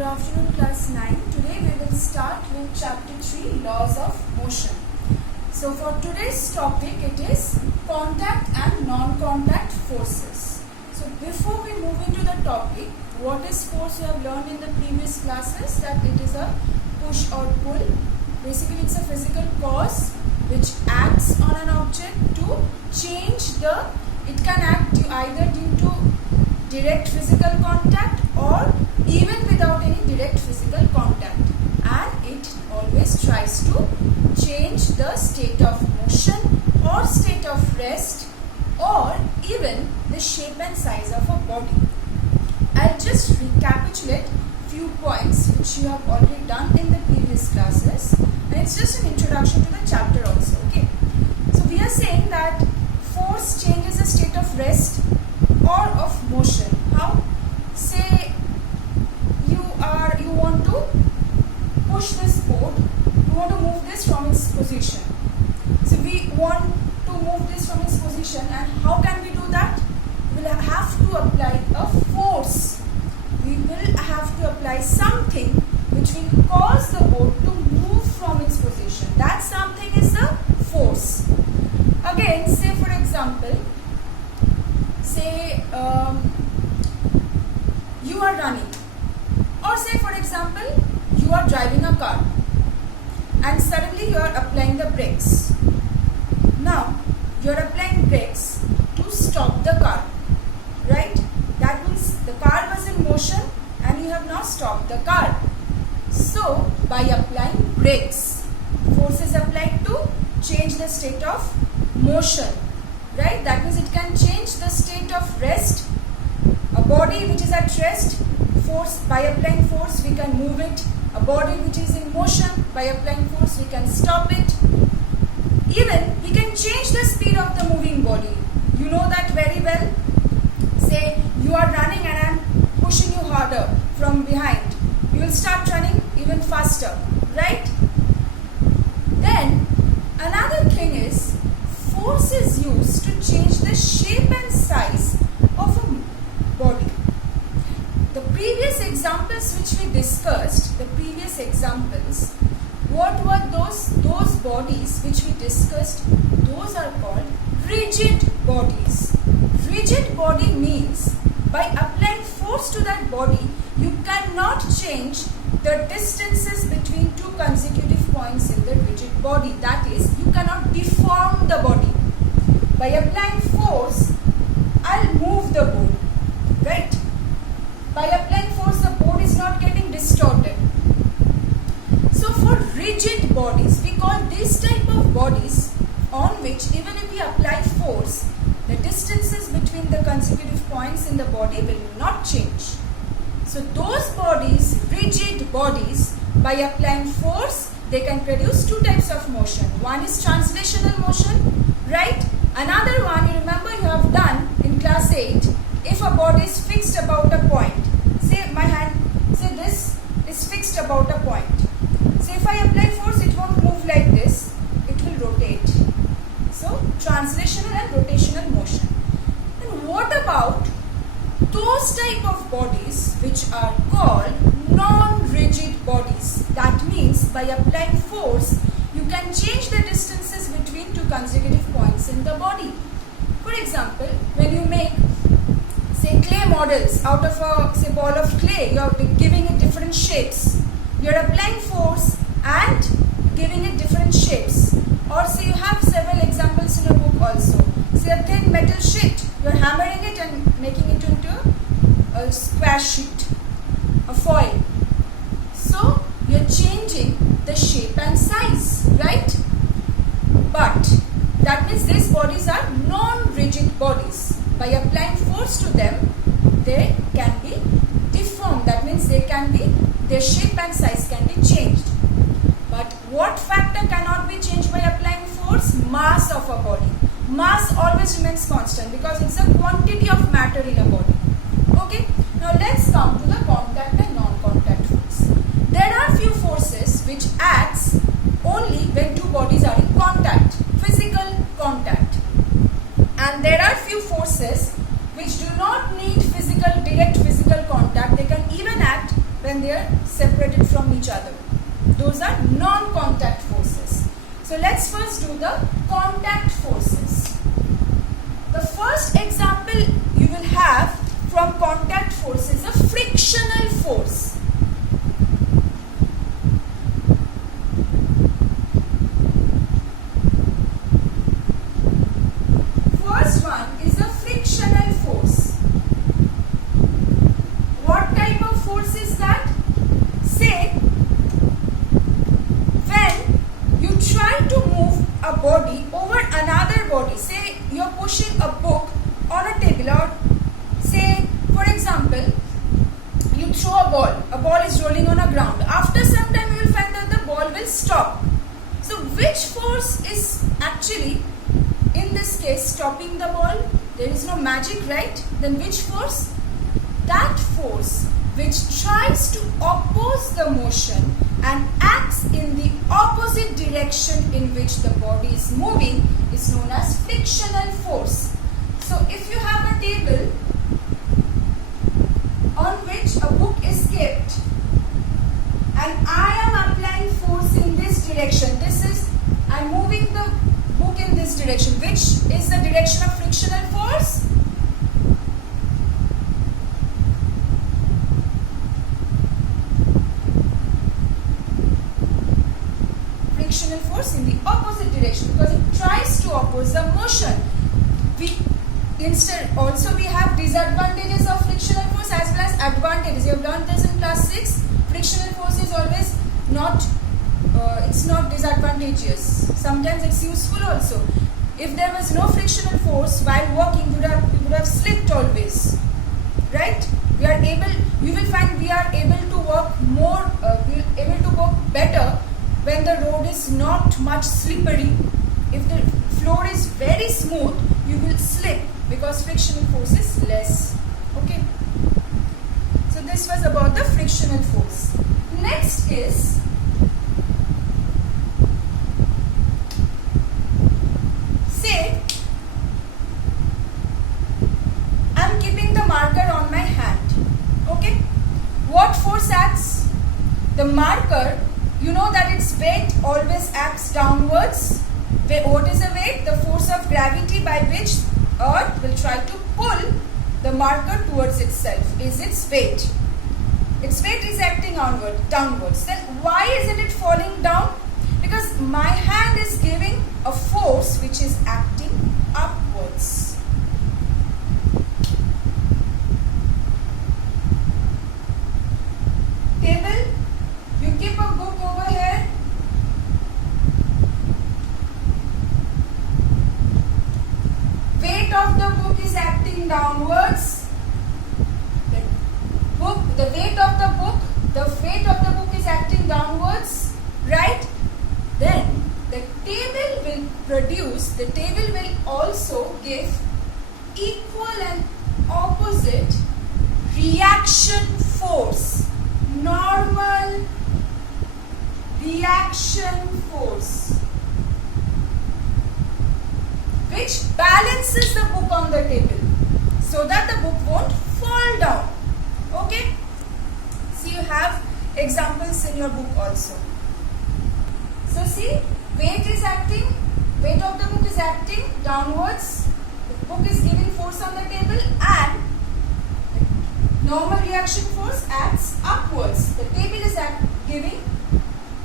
Good afternoon, class 9. Today we will start with chapter 3, laws of motion. So for today's topic it is contact and non-contact forces. So before we move into the topic, what is force? You have learned in the previous classes that it is a push or pull. Basically it's a physical cause which acts on an object to change it can act either due to direct physical contact or even without any direct physical contact, and it always tries to change the state of motion or state of rest or even the shape and size of a body. I'll just recapitulate few points which you have already done in the previous classes, and it's just an introduction to the chapter also. Okay, so we are saying that force changes the state of rest or of motion. How? Say you want to push this board, you want to move this from its position. So we want to move this from its position, and how can we do that? We will have to apply a force. We will have to apply something which will cause the board to move from its position. That something is the force. Again, say for example, you are running, or say for example you are driving a car and suddenly you are applying the brakes. Now you are applying brakes to stop the car, right? That means the car was in motion and you have now stopped the car. So by applying brakes, force is applied to change the state of motion, right? That means it can change the state of rest. A body which is at rest, by applying force we can move it. A body which is in motion, by applying force we can stop it. Even we can change the speed of the moving body. You know that very well. Say you are running and I am pushing you harder from behind. You will start running even faster, right? Then another thing is, force is used to change the shape and size of a body. The previous examples which we discussed, what were those bodies which we discussed? Those are called rigid bodies. Rigid body means by applying force to that body, you cannot change the distances between two consecutive points in the rigid body. That is, you cannot deform the body. By applying force, I'll move the board, right? By applying force, the board is not getting distorted. So for rigid bodies, we call these type of bodies on which even if we apply force, the distances between the consecutive points in the body will not change. So those bodies, rigid bodies, by applying force, they can produce two types of motion. One is translational motion, right? Another one, you remember you have done in class 8, if a body is fixed about a point, say my hand, say this is fixed about a point. So if I apply force, it won't move like this, it will rotate. So translational and rotational motion. And what about those type of bodies which are called non-rigid bodies? That means by applying force, you can change the distances between two consecutive points in the body. For example, when you make say clay models out of a ball of clay, you are giving it different shapes. You are applying force and giving it different shapes. Or say you have several examples in a book also. Say a thin metal sheet, you are hammering it and making it into a square sheet, a foil. So you are changing the shape and size, right? But that means these bodies are non-rigid bodies. By applying force to them, they can be deformed. That means their shape and size can be changed. But what factor cannot be changed by applying force? Mass of a body. Mass always remains constant because it's a quantity of matter in a body. Okay, now let's come to the contact and non-contact force. There are few forces which acts only when two bodies are in contact, physical contact. And there are few forces which do not need direct physical contact. They can even act when they are separated from each other. Those are non-contact forces. So let's first do the contact forces. The first example you will have from contact force is a frictional force. First one is a frictional force. What type of force is that? Say, when you try to move a body over another body, say you are pushing a book on a table, or say for example you throw a ball is rolling on a ground. After some time you will find that the ball will stop. So which force is actually in this case stopping the ball? There is no magic, right? Then which force? That force which tries to oppose the motion and acts in the opposite direction in which the body is moving is known as frictional force. So if you have a table on which a book is kept and I am applying force in this direction, I am moving the book in this direction. Which is the direction of frictional force? Frictional force in the opposite direction, because it tries to oppose the motion. Instead, also we have disadvantages of frictional force as well as advantages. You have learned this in class 6. Frictional force is always not, it's not disadvantageous. Sometimes it's useful also. If there was no frictional force while walking, you would have slipped always, right? You will find we are able to walk more, we are able to walk better when the road is not much slippery. If the floor is very smooth, you will slip because frictional force is less. Okay. So this was about the frictional force. Next is say I am keeping the marker on my hand. Okay. What force acts? The marker, you know that its weight always acts downwards. What is the weight? The force of gravity by which Earth will try to pull the marker towards itself is its weight. Its weight is acting downwards. Then why isn't it falling down? Because my hand is giving a force which is acting upwards. Table, you keep a book over here. Weight of the book is acting downwards. The weight of the book is acting downwards, right? Then the table will also give equal and opposite reaction force. Normal reaction force, which balances the book on the table so that the book won't fall down. Okay? See, you have examples in your book also. So see, weight of the book is acting downwards. The book is giving force on the table, and normal reaction force acts upwards. The table is giving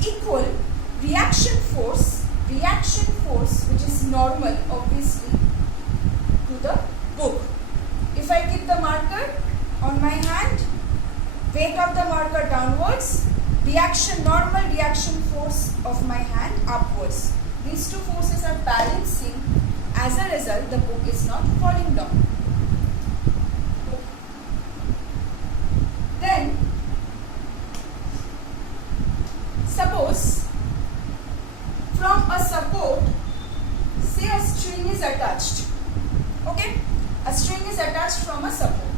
equal reaction force which is normal obviously to the book. If I keep the marker on my hand, weight of the marker downwards, normal reaction force of my hand upwards. These two forces are balancing. As a result, the book is not falling down. Then, suppose from a support, say a string is attached. Okay? A string is attached from a support.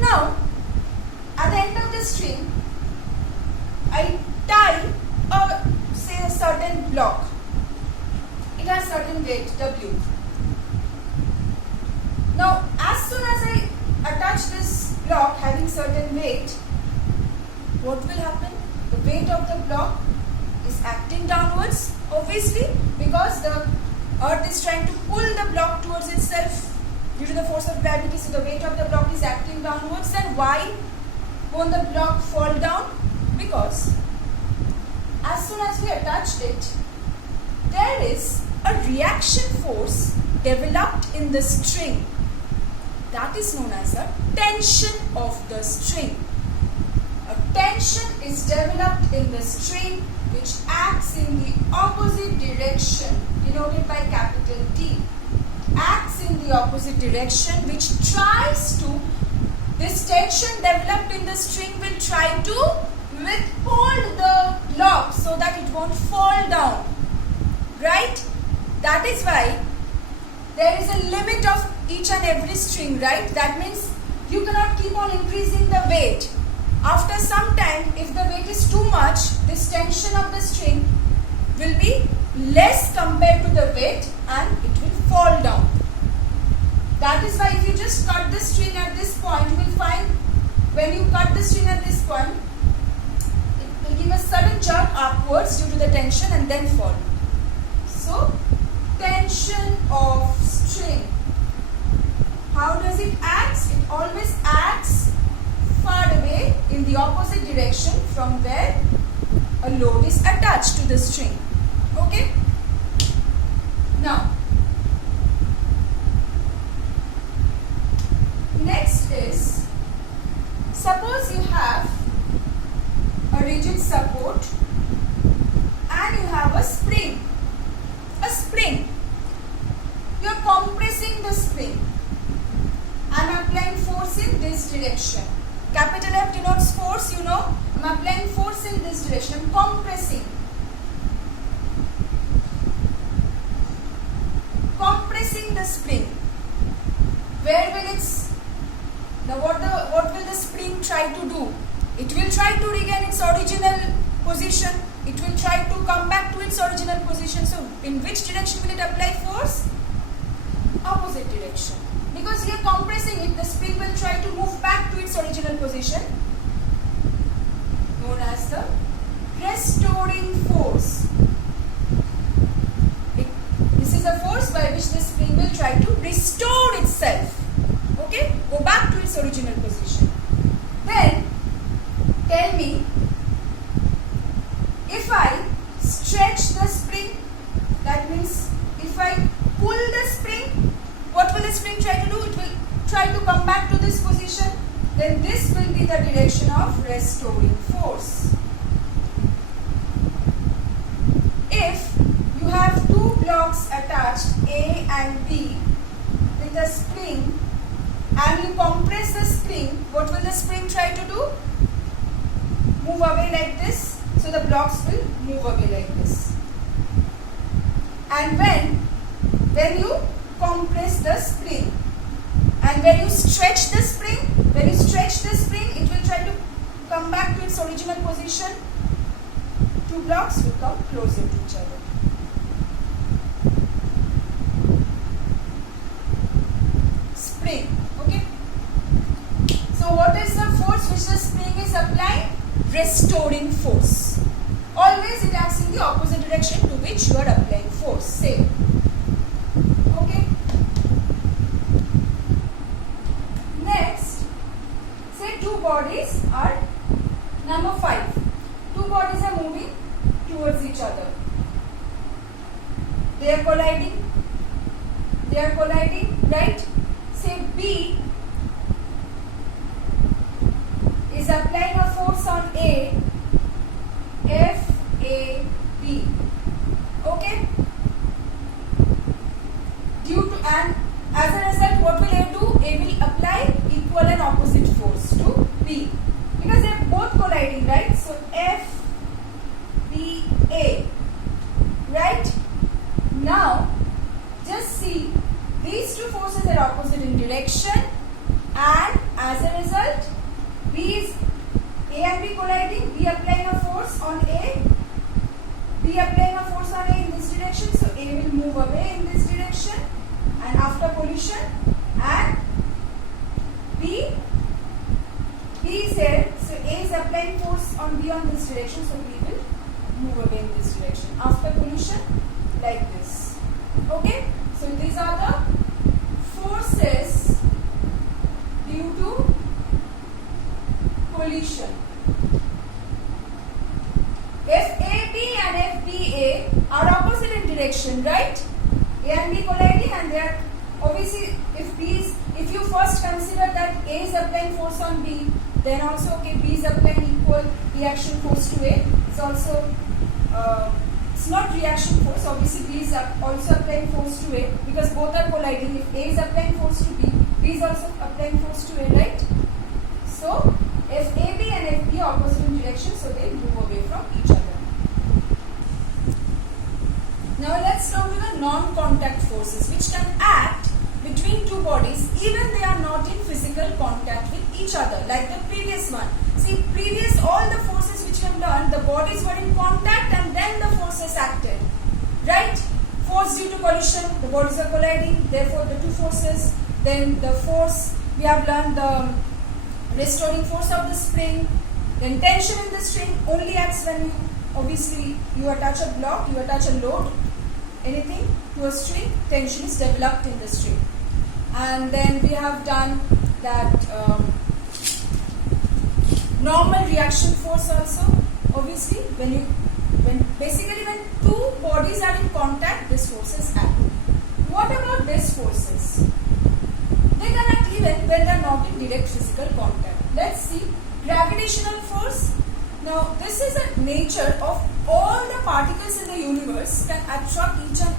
Now, at the end of the string, I tie say a certain block. It has certain weight, W. Now, as soon as I attach this block having certain weight, what will happen? The weight of the block is acting downwards, obviously, because the earth is trying to pull the block towards itself due to the force of gravity. So the weight of the block is acting downwards. Then why won't the block fall down? Because as soon as we attached it, there is a reaction force developed in the string. That is known as the tension of the string. A tension is developed in the string which acts in the opposite direction, denoted by capital T. Acts in the opposite direction, which tries to, this tension developed in the string will try to withhold the block so that it won't fall down. Right? That is why there is a limit of each and every string, right? That means you cannot keep on increasing the weight. After some time, if the weight is too much, this tension of the string will be less compared to the weight and it will fall down. That is why if you just cut the string at this point, you will find when you cut the string at this point, it will give a sudden jerk upwards due to the tension and then fall. So, tension of string. How does it act? It always acts far away in the opposite direction from where a load is attached to the string. Okay? Now, next is, suppose you have a rigid support and you have a spring. A spring. You are compressing the spring. I am applying force in this direction. Capital F denotes force, you know. I am applying force in this direction. I am compressing. Compressing the spring. Where will its, what will the spring try to do? It will try to regain its original position. It will try to come back to its original position. So, in which direction will it apply force? Opposite direction. Because you are compressing it, the spring will try to move back to its original position, known as the restoring force. This is a force by which the spring will try to restore itself. Okay? Go back to its original position. Then, tell me, if I stretch the spring, that means if I pull the spring, what will the spring try to do? It will try to come back to this position. Then this will be the direction of restoring force. If you have two blocks attached, A and B, with a spring, and you compress the spring, what will the spring try to do? Move away like this. So the blocks will move away like this. And when you compress the spring and when you stretch the spring, it will try to come back to its original position. Two blocks will come closer to each other. Spring, okay? So what is the force which the spring is applying? Restoring force. Always it acts in the opposite direction to which you are applying force. Same. Okay? Next, say two bodies are, number 5. Two bodies are moving towards each other. They are colliding. Right? Say B is applying a force on A, F, A, B. Okay? And as a result, what will A do? A will apply equal and opposite force to B. Because they are both colliding, right? So, F, B, A. Right? Now, just see, these two forces are opposite in direction, and as a result, B is A and B colliding, B applying a force on A, B applying a force on A in this direction, so A will move away in this direction, and after collision, and B is here, so A A is applying force on B on this direction, so B will move away in this direction. After collision, like this. Okay? So these are the forces due to collision. FAB and FBA are opposite in direction, right? A and B colliding, and they are obviously, if you first consider that A is applying force on B, then also okay, B is applying equal reaction force to A. It's also it's not reaction force. Obviously, B is also applying force to A because both are colliding. If A is applying force to B, B is also applying force to A, right? So FAB and FB are opposite in direction, so they move away from each other. Now let's come to the non-contact forces, which can act between two bodies even they are not in physical contact with each other, like the previous one. See, all the forces which we have learned, the bodies were in contact and then the forces acted, right? Force due to collision, the bodies are colliding, therefore the two forces. Then the force, we have learned the restoring force of the spring. Then tension in the string only acts when you attach a block, you attach a load, anything to a string, tension is developed in the string. And then we have done that normal reaction force also. Obviously, when two bodies are in contact, these forces act. What about these forces? They can act even when they are not in direct physical contact. Let's see. Gravitational force. Now, this is a nature of all the particles in the universe can attract each and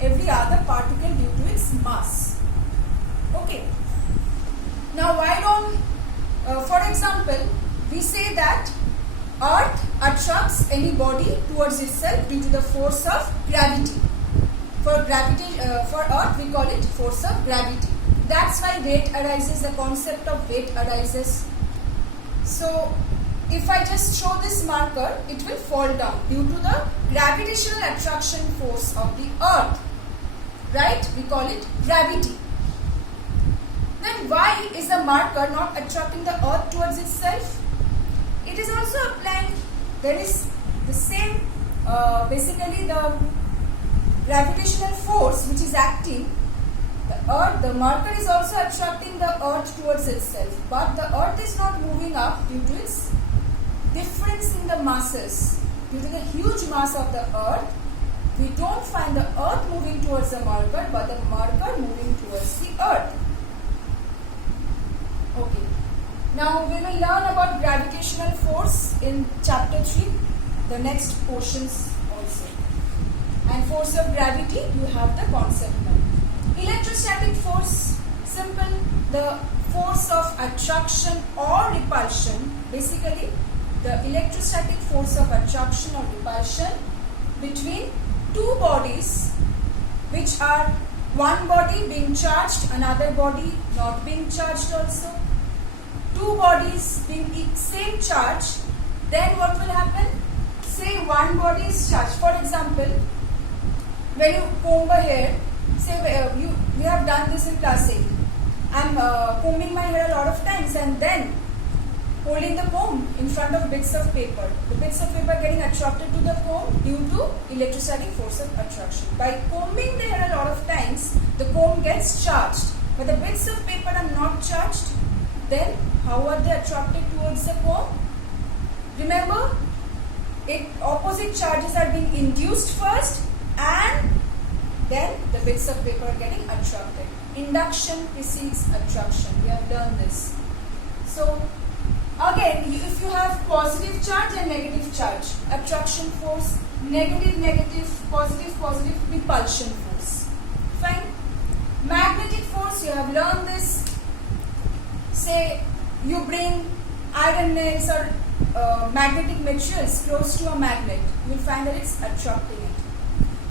every other particle due to its mass. Okay. Now, why don't, for example, we say that Earth attracts any body towards itself due to the force of gravity. For Earth, we call it force of gravity. That's why weight arises, the concept of weight arises. So, if I just show this marker, it will fall down due to the gravitational attraction force of the Earth. Right? We call it gravity. Then why is the marker not attracting the Earth towards itself? It is also applying, there is the same, basically the gravitational force which is acting. The marker is also attracting the Earth towards itself, but the Earth is not moving up due to its difference in the masses. Due to the huge mass of the Earth, we don't find the Earth moving towards the marker, but the marker moving towards the Earth. Okay. Now we will learn about gravitational force in chapter 3, the next portions also. And force of gravity, you have the concept now. Electrostatic force, simple, the force of attraction or repulsion, basically the electrostatic force of attraction or repulsion between two bodies which are one body being charged, another body not being charged also. Two bodies being same charge, then what will happen? Say one body is charged. For example, when you comb a hair, say we have done this in class 8. I am combing my hair a lot of times and then holding the comb in front of bits of paper. The bits of paper getting attracted to the comb due to electrostatic force of attraction. By combing the hair a lot of times, the comb gets charged. But the bits of paper are not charged. Then how are they attracted towards the comb? Remember, opposite charges are being induced first and then the bits of paper are getting attracted. Induction precedes attraction. We have learned this. So, again, if you have positive charge and negative charge, attraction force, negative, negative, positive, positive, repulsion force. Fine. Magnetic force, you have learned this. Say, you bring iron nails or magnetic materials close to a magnet. You will find that it's attracting it.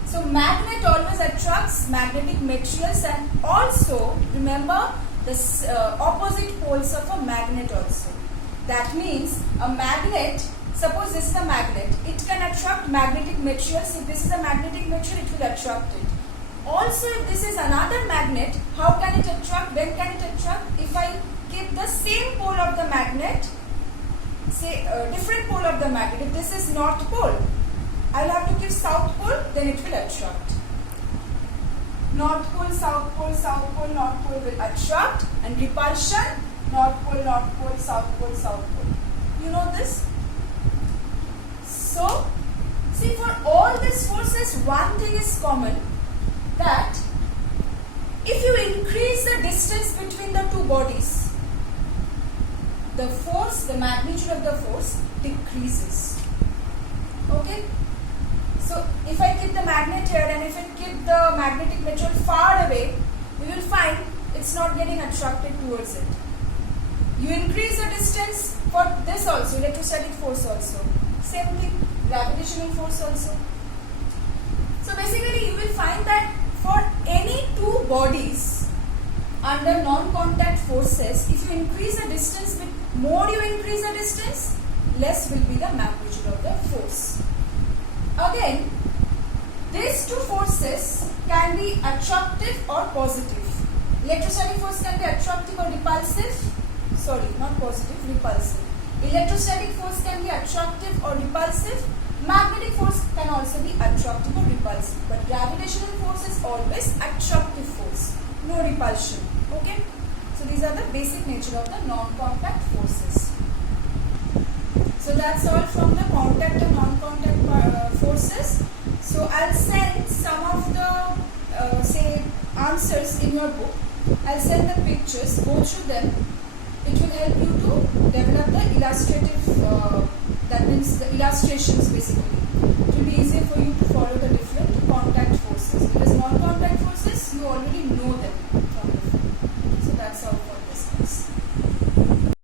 So, magnet always attracts magnetic materials, and also, remember, the opposite poles of a magnet also. That means a magnet, suppose this is a magnet, it can attract magnetic materials. If this is a magnetic material, it will attract it. Also, if this is another magnet, how can it attract? When can it attract? If I keep the same pole of the magnet say different pole of the magnet. If this is north pole, I will have to give south pole, then it will attract. North pole, south pole, north pole will attract, and repulsion, north pole, south pole, south pole. You know this? So, see, for all these forces, one thing is common, that if you increase the distance between the two bodies, the force, the magnitude of the force decreases. Okay? So, if I keep the magnet here and if I keep the magnetic material far away, we will find it's not getting attracted towards it. You increase the distance for this also, electrostatic force also. Same thing, gravitational force also. So basically you will find that for any two bodies under non-contact forces, if you increase the distance, more you increase the distance, less will be the magnitude of the force. Again, these two forces can be attractive or positive. Electrostatic force can be attractive or repulsive. Sorry, not positive, repulsive. Electrostatic force can be attractive or repulsive. Magnetic force can also be attractive or repulsive. But gravitational force is always attractive force, no repulsion. Okay? So these are the basic nature of the non-contact forces. So that's all from the contact and non-contact forces. So I'll send some of the say answers in your book. I'll send the pictures, go through them. It will help you to develop the illustrative, that means the illustrations basically. It will be easier for you to follow the different contact forces, because non-contact forces you already know them.